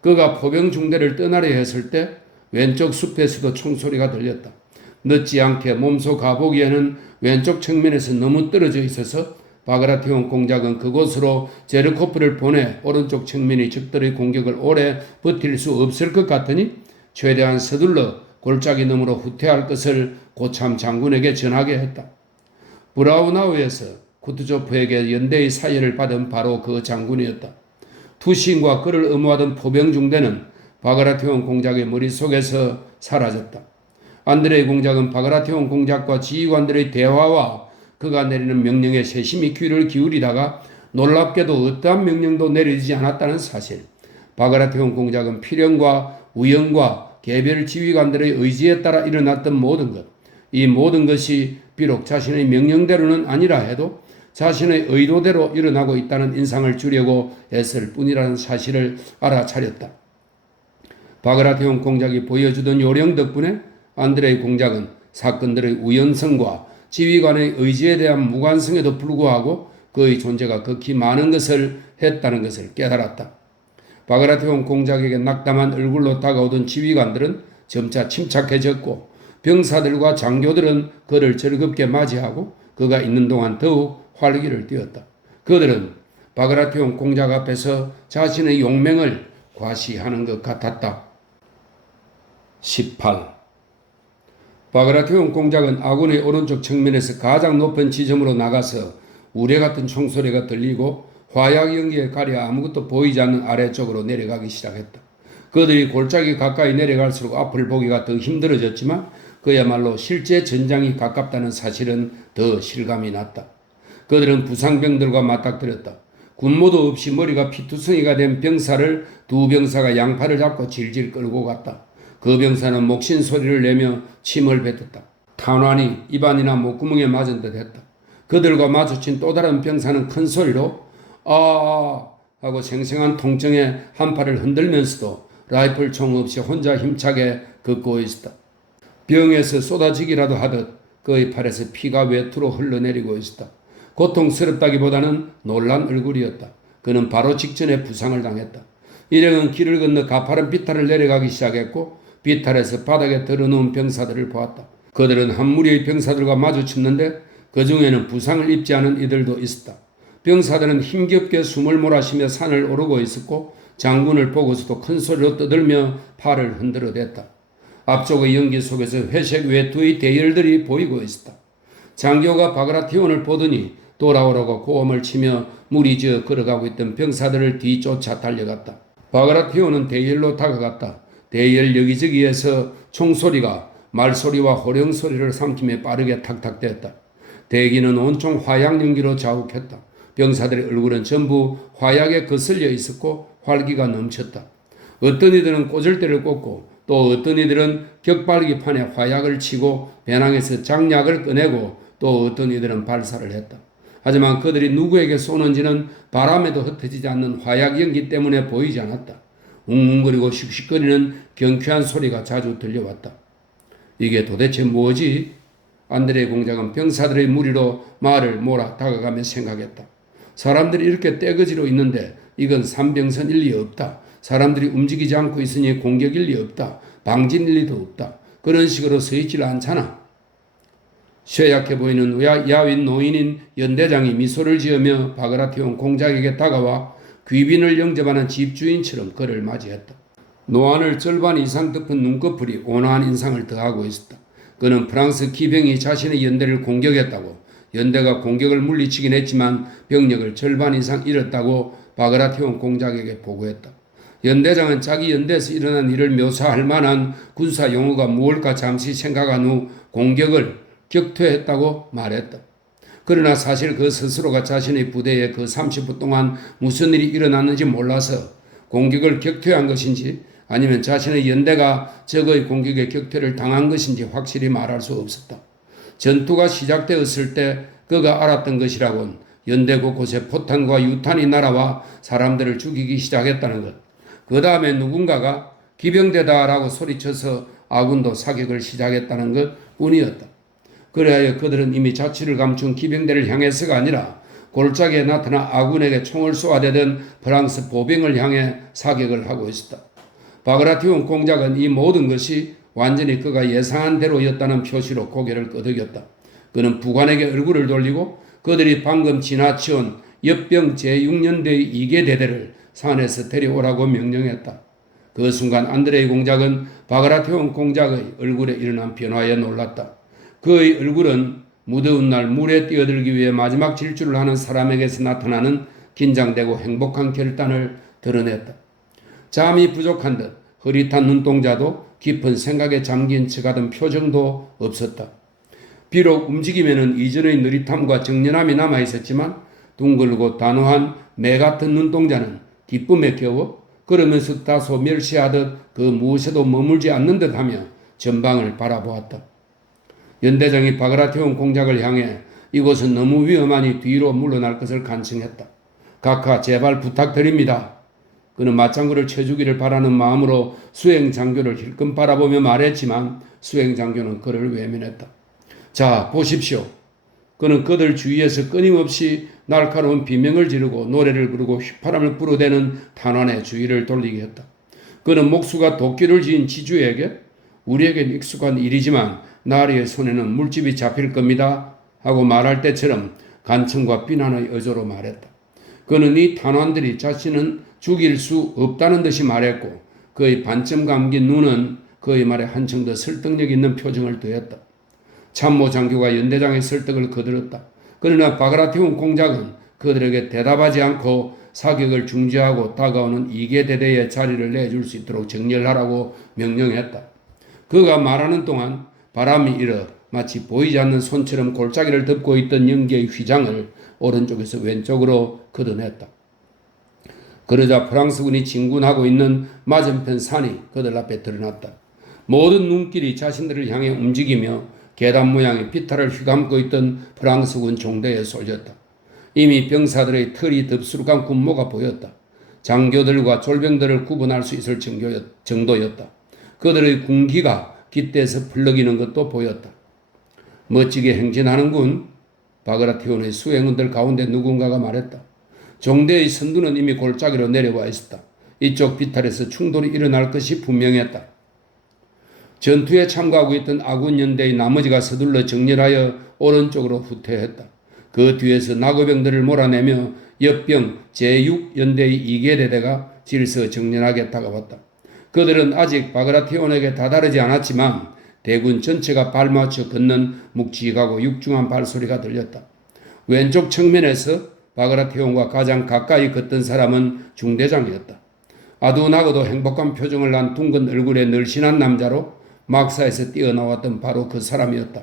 그가 포병 중대를 떠나려 했을 때 왼쪽 숲에서도 총소리가 들렸다. 늦지 않게 몸소 가보기에는 왼쪽 측면에서 너무 떨어져 있어서 바그라티온 공작은 그곳으로 제르코프를 보내 오른쪽 측면이 적들의 공격을 오래 버틸 수 없을 것 같으니 최대한 서둘러 골짜기 너머로 후퇴할 것을 고참 장군에게 전하게 했다. 브라우나우에서 쿠투조프에게 연대의 사열을 받은 바로 그 장군이었다. 투신과 그를 엄호하던 포병 중대는 바그라티온 공작의 머릿속에서 사라졌다. 안드레이 공작은 바그라티온 공작과 지휘관들의 대화와 그가 내리는 명령에 세심히 귀를 기울이다가 놀랍게도 어떠한 명령도 내리지 않았다는 사실. 바그라티온 공작은 필연과 우연과 개별 지휘관들의 의지에 따라 일어났던 모든 것, 이 모든 것이 비록 자신의 명령대로는 아니라 해도 자신의 의도대로 일어나고 있다는 인상을 주려고 애쓸 뿐이라는 사실을 알아차렸다. 바그라티온 공작이 보여주던 요령 덕분에 안드레이 공작은 사건들의 우연성과 지휘관의 의지에 대한 무관성에도 불구하고 그의 존재가 극히 많은 것을 했다는 것을 깨달았다. 바그라티온 공작에게 낙담한 얼굴로 다가오던 지휘관들은 점차 침착해졌고 병사들과 장교들은 그를 즐겁게 맞이하고 그가 있는 동안 더욱 활기를 띠었다. 그들은 바그라티온 공작 앞에서 자신의 용맹을 과시하는 것 같았다. 18. 바그라티온 공작은 아군의 오른쪽 측면에서 가장 높은 지점으로 나가서 우레 같은 총소리가 들리고 화약 연기에 가려 아무것도 보이지 않는 아래쪽으로 내려가기 시작했다. 그들이 골짜기 가까이 내려갈수록 앞을 보기가 더 힘들어졌지만 그야말로 실제 전장이 가깝다는 사실은 더 실감이 났다. 그들은 부상병들과 맞닥뜨렸다. 군모도 없이 머리가 피투성이가 된 병사를 두 병사가 양팔을 잡고 질질 끌고 갔다. 그 병사는 목신 소리를 내며 침을 뱉었다. 탄환이 입안이나 목구멍에 맞은 듯 했다. 그들과 마주친 또 다른 병사는 큰 소리로 아 하고 생생한 통증에 한 팔을 흔들면서도 라이플 총 없이 혼자 힘차게 걷고 있었다. 병에서 쏟아지기라도 하듯 그의 팔에서 피가 외투로 흘러내리고 있었다. 고통스럽다기보다는 놀란 얼굴이었다. 그는 바로 직전에 부상을 당했다. 일행은 길을 건너 가파른 비탈을 내려가기 시작했고 비탈에서 바닥에 드러누운 병사들을 보았다. 그들은 한 무리의 병사들과 마주쳤는데 그 중에는 부상을 입지 않은 이들도 있었다. 병사들은 힘겹게 숨을 몰아쉬며 산을 오르고 있었고 장군을 보고서도 큰 소리로 떠들며 팔을 흔들어댔다. 앞쪽의 연기 속에서 회색 외투의 대열들이 보이고 있었다. 장교가 바그라티온을 보더니 돌아오라고 고함을 치며 물이 지어 걸어가고 있던 병사들을 뒤쫓아 달려갔다. 바그라티온은 대열로 다가갔다. 대열 여기저기에서 총소리가 말소리와 호령소리를 삼키며 빠르게 탁탁댔다. 대기는 온통 화약 연기로 자욱했다. 병사들의 얼굴은 전부 화약에 거슬려 있었고 활기가 넘쳤다. 어떤 이들은 꽂을대를 꽂고 또 어떤 이들은 격발기판에 화약을 치고 배낭에서 장약을 꺼내고 또 어떤 이들은 발사를 했다. 하지만 그들이 누구에게 쏘는지는 바람에도 흩어지지 않는 화약 연기 때문에 보이지 않았다. 웅웅거리고 슉슉거리는 경쾌한 소리가 자주 들려왔다. 이게 도대체 뭐지? 안드레이 공작은 병사들의 무리로 말을 몰아 다가가며 생각했다. 사람들이 이렇게 떼거지로 있는데 이건 산병선일 리 없다. 사람들이 움직이지 않고 있으니 공격일 리 없다. 방진일 리도 없다. 그런 식으로 서 있질 않잖아. 쇠약해 보이는 야윈 노인인 연대장이 미소를 지으며 바그라티온 공작에게 다가와 귀빈을 영접하는 집주인처럼 그를 맞이했다. 노안을 절반 이상 덮은 눈꺼풀이 온화한 인상을 더하고 있었다. 그는 프랑스 기병이 자신의 연대를 공격했다고, 연대가 공격을 물리치긴 했지만 병력을 절반 이상 잃었다고 바그라티온 공작에게 보고했다. 연대장은 자기 연대에서 일어난 일을 묘사할 만한 군사 용어가 무엇일까 잠시 생각한 후 공격을 격퇴했다고 말했다. 그러나 사실 그 스스로가 자신의 부대에 그 30분 동안 무슨 일이 일어났는지 몰라서 공격을 격퇴한 것인지 아니면 자신의 연대가 적의 공격에 격퇴를 당한 것인지 확실히 말할 수 없었다. 전투가 시작되었을 때 그가 알았던 것이라곤 연대 곳곳에 포탄과 유탄이 날아와 사람들을 죽이기 시작했다는 것. 그 다음에 누군가가 기병대다라고 소리쳐서 아군도 사격을 시작했다는 것 뿐이었다. 그래야 그들은 이미 자취를 감춘 기병대를 향해서가 아니라 골짜기에 나타나 아군에게 총을 쏘아대던 프랑스 보병을 향해 사격을 하고 있었다. 바그라티온 공작은 이 모든 것이 완전히 그가 예상한 대로였다는 표시로 고개를 끄덕였다. 그는 부관에게 얼굴을 돌리고 그들이 방금 지나치온 역병 제6년대의 2개 대대를 산에서 데려오라고 명령했다. 그 순간 안드레이 공작은 바그라티온 공작의 얼굴에 일어난 변화에 놀랐다. 그의 얼굴은 무더운 날 물에 뛰어들기 위해 마지막 질주를 하는 사람에게서 나타나는 긴장되고 행복한 결단을 드러냈다. 잠이 부족한 듯 흐릿한 눈동자도 깊은 생각에 잠긴 척하던 표정도 없었다. 비록 움직임에는 이전의 느릿함과 정연함이 남아있었지만 둥글고 단호한 매 같은 눈동자는 기쁨에 겨워 그러면서 다소 멸시하듯 그 무엇에도 머물지 않는 듯하며 전방을 바라보았다. 연대장이 바그라티온 공작을 향해 이곳은 너무 위험하니 뒤로 물러날 것을 간청했다. 각하 제발 부탁드립니다. 그는 맞장구를 쳐주기를 바라는 마음으로 수행장교를 힐끔 바라보며 말했지만 수행장교는 그를 외면했다. 자 보십시오. 그는 그들 주위에서 끊임없이 날카로운 비명을 지르고 노래를 부르고 휘파람을 불어대는 탄환의 주의를 돌리게 했다. 그는 목수가 도끼를 지은 지주에게 우리에겐 익숙한 일이지만 나리의 손에는 물집이 잡힐 겁니다 하고 말할 때처럼 간청과 비난의 어조로 말했다. 그는 이 탄환들이 자신은 죽일 수 없다는 듯이 말했고 그의 반쯤 감긴 눈은 그의 말에 한층 더 설득력 있는 표정을 더했다. 참모 장교가 연대장의 설득을 거들었다. 그러나 바그라티온 공작은 그들에게 대답하지 않고 사격을 중지하고 다가오는 2개 대대에 자리를 내줄 수 있도록 정렬하라고 명령했다. 그가 말하는 동안 바람이 일어 마치 보이지 않는 손처럼 골짜기를 덮고 있던 연기의 휘장을 오른쪽에서 왼쪽으로 걷어냈다. 그러자 프랑스군이 진군하고 있는 맞은편 산이 그들 앞에 드러났다. 모든 눈길이 자신들을 향해 움직이며 계단 모양의 비탈을 휘감고 있던 프랑스군 종대에 쏠렸다. 이미 병사들의 털이 덥수룩한 군모가 보였다. 장교들과 졸병들을 구분할 수 있을 정도였다. 그들의 군기가 깃대에서 풀러기는 것도 보였다. 멋지게 행진하는군. 바그라티온의 수행원들 가운데 누군가가 말했다. 종대의 선두는 이미 골짜기로 내려와 있었다. 이쪽 비탈에서 충돌이 일어날 것이 분명했다. 전투에 참가하고 있던 아군 연대의 나머지가 서둘러 정렬하여 오른쪽으로 후퇴했다. 그 뒤에서 나고병들을 몰아내며 역병 제6연대의 2개 대대가 질서 정연하게 다가왔다. 그들은 아직 바그라티온에게 다다르지 않았지만 대군 전체가 발맞춰 걷는 묵직하고 육중한 발소리가 들렸다. 왼쪽 측면에서 바그라티온과 가장 가까이 걷던 사람은 중대장이었다. 아둔하고도 행복한 표정을 난 둥근 얼굴의 늘씬한 남자로 막사에서 뛰어나왔던 바로 그 사람이었다.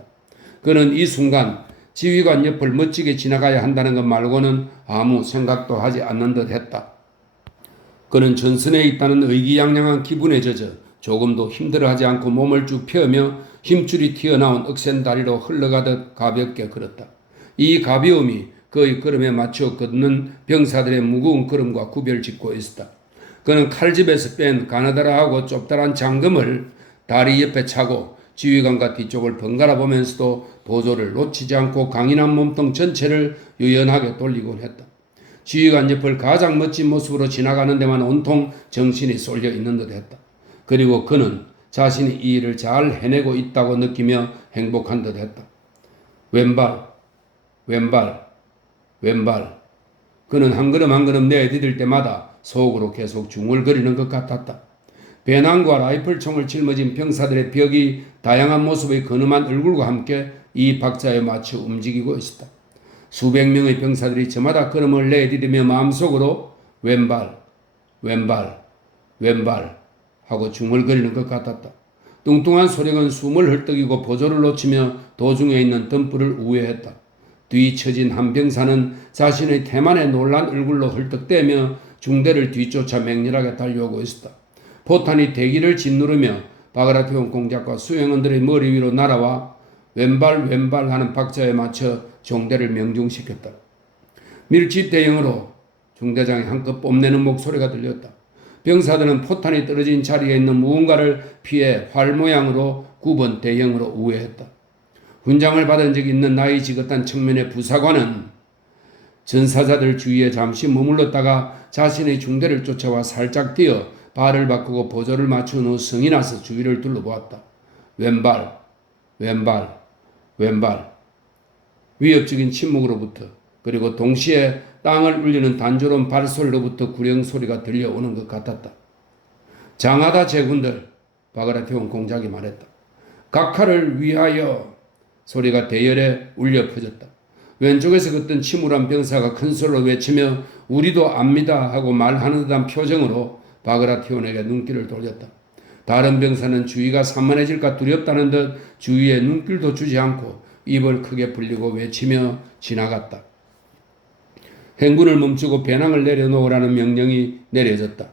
그는 이 순간 지휘관 옆을 멋지게 지나가야 한다는 것 말고는 아무 생각도 하지 않는 듯 했다. 그는 전선에 있다는 의기양양한 기분에 젖어 조금도 힘들어하지 않고 몸을 쭉 펴며 힘줄이 튀어나온 억센 다리로 흘러가듯 가볍게 걸었다. 이 가벼움이 그의 걸음에 맞춰 걷는 병사들의 무거운 걸음과 구별짓고 있었다. 그는 칼집에서 뺀 가느다라하고 좁다란 장검을 다리 옆에 차고 지휘관과 뒤쪽을 번갈아 보면서도 보조를 놓치지 않고 강인한 몸통 전체를 유연하게 돌리곤 했다. 지휘관 옆을 가장 멋진 모습으로 지나가는 데만 온통 정신이 쏠려 있는 듯 했다. 그리고 그는 자신이 이 일을 잘 해내고 있다고 느끼며 행복한 듯 했다. 왼발, 왼발, 왼발. 그는 한 걸음 한 걸음 내디딜 때마다 속으로 계속 중얼거리는 것 같았다. 배낭과 라이플총을 짊어진 병사들의 벽이 다양한 모습의 근엄한 얼굴과 함께 이 박자에 맞춰 움직이고 있었다. 수백 명의 병사들이 저마다 걸음을 내디디며 마음속으로 왼발, 왼발, 왼발 하고 중얼거리는 것 같았다. 뚱뚱한 소령은 숨을 헐떡이고 보조를 놓치며 도중에 있는 덤불을 우회했다. 뒤처진 한 병사는 자신의 태만에 놀란 얼굴로 헐떡대며 중대를 뒤쫓아 맹렬하게 달려오고 있었다. 포탄이 대기를 짓누르며 바그라티온 공작과 수행원들의 머리 위로 날아와 왼발 하는 박자에 맞춰 종대를 명중시켰다. 밀집대형으로 중대장이 한껏 뽐내는 목소리가 들렸다. 병사들은 포탄이 떨어진 자리에 있는 무언가를 피해 활 모양으로 9번 대형으로 우회했다. 훈장을 받은 적이 있는 나이 지긋한 청년의 부사관은 전사자들 주위에 잠시 머물렀다가 자신의 중대를 쫓아와 살짝 뛰어 발을 바꾸고 보조를 맞춘 후 성이 나서 주위를 둘러보았다. 왼발, 위협적인 침묵으로부터 그리고 동시에 땅을 울리는 단조로운 발소리로부터 구령 소리가 들려오는 것 같았다. 장하다 제군들, 바그라티온 공작이 말했다. 각하를 위하여 소리가 대열에 울려 퍼졌다. 왼쪽에서 걷던 침울한 병사가 큰 소리로 외치며 우리도 압니다 하고 말하는 듯한 표정으로 바그라티온에게 눈길을 돌렸다. 다른 병사는 주위가 산만해질까 두렵다는 듯 주위에 눈길도 주지 않고 입을 크게 벌리고 외치며 지나갔다. 행군을 멈추고 배낭을 내려놓으라는 명령이 내려졌다.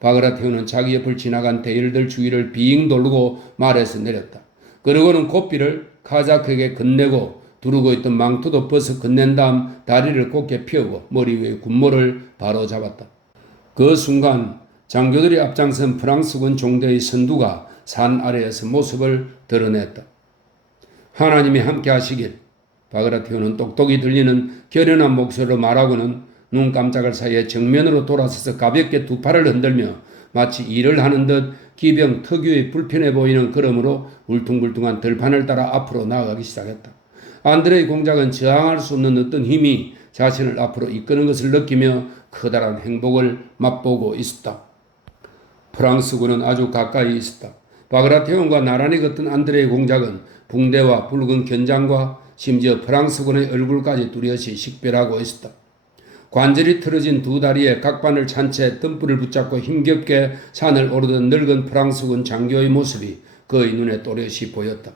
바그라티온은 자기 옆을 지나간 대열들 주위를 빙 돌고 말에서 내렸다. 그러고는 고삐를 카자크에게 건네고 두르고 있던 망토도 벗어 건넨 다음 다리를 곧게 펴고 머리 위에 군모를 바로 잡았다. 그 순간 장교들이 앞장선 프랑스군 종대의 선두가 산 아래에서 모습을 드러냈다. 하나님이 함께 하시길. 바그라티온은 똑똑히 들리는 결연한 목소리로 말하고는 눈 깜짝할 사이에 정면으로 돌아서서 가볍게 두 팔을 흔들며 마치 일을 하는 듯 기병 특유의 불편해 보이는 걸음으로 울퉁불퉁한 들판을 따라 앞으로 나아가기 시작했다. 안드레이 공작은 저항할 수 없는 어떤 힘이 자신을 앞으로 이끄는 것을 느끼며 커다란 행복을 맛보고 있었다. 프랑스군은 아주 가까이 있었다. 바그라티온과 나란히 걷던 안드레이 공작은 붕대와 붉은 견장과 심지어 프랑스군의 얼굴까지 뚜렷이 식별하고 있었다. 관절이 틀어진 두 다리에 각반을 찬 채 덤불을 붙잡고 힘겹게 산을 오르던 늙은 프랑스군 장교의 모습이 그의 눈에 또렷이 보였다.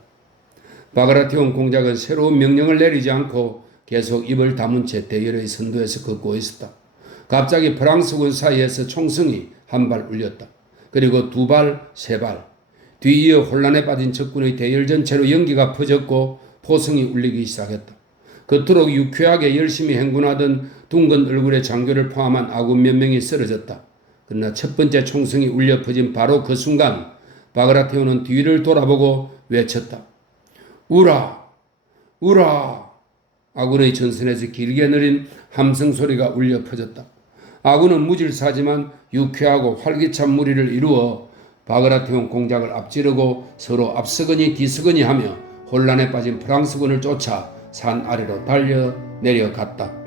바그라티온 공작은 새로운 명령을 내리지 않고 계속 입을 다문 채 대열의 선두에서 걷고 있었다. 갑자기 프랑스군 사이에서 총성이 한 발 울렸다. 그리고 두 발, 세 발. 뒤이어 혼란에 빠진 적군의 대열 전체로 연기가 퍼졌고 포성이 울리기 시작했다. 그토록 유쾌하게 열심히 행군하던 둥근 얼굴의 장교를 포함한 아군 몇 명이 쓰러졌다. 그러나 첫 번째 총성이 울려 퍼진 바로 그 순간 바그라티온은 뒤를 돌아보고 외쳤다. 우라! 우라! 아군의 전선에서 길게 느린 함성 소리가 울려 퍼졌다. 아군은 무질서하지만 유쾌하고 활기찬 무리를 이루어 바그라티온 공작을 앞지르고 서로 앞서거니 뒤서거니 하며 혼란에 빠진 프랑스군을 쫓아 산 아래로 달려 내려갔다.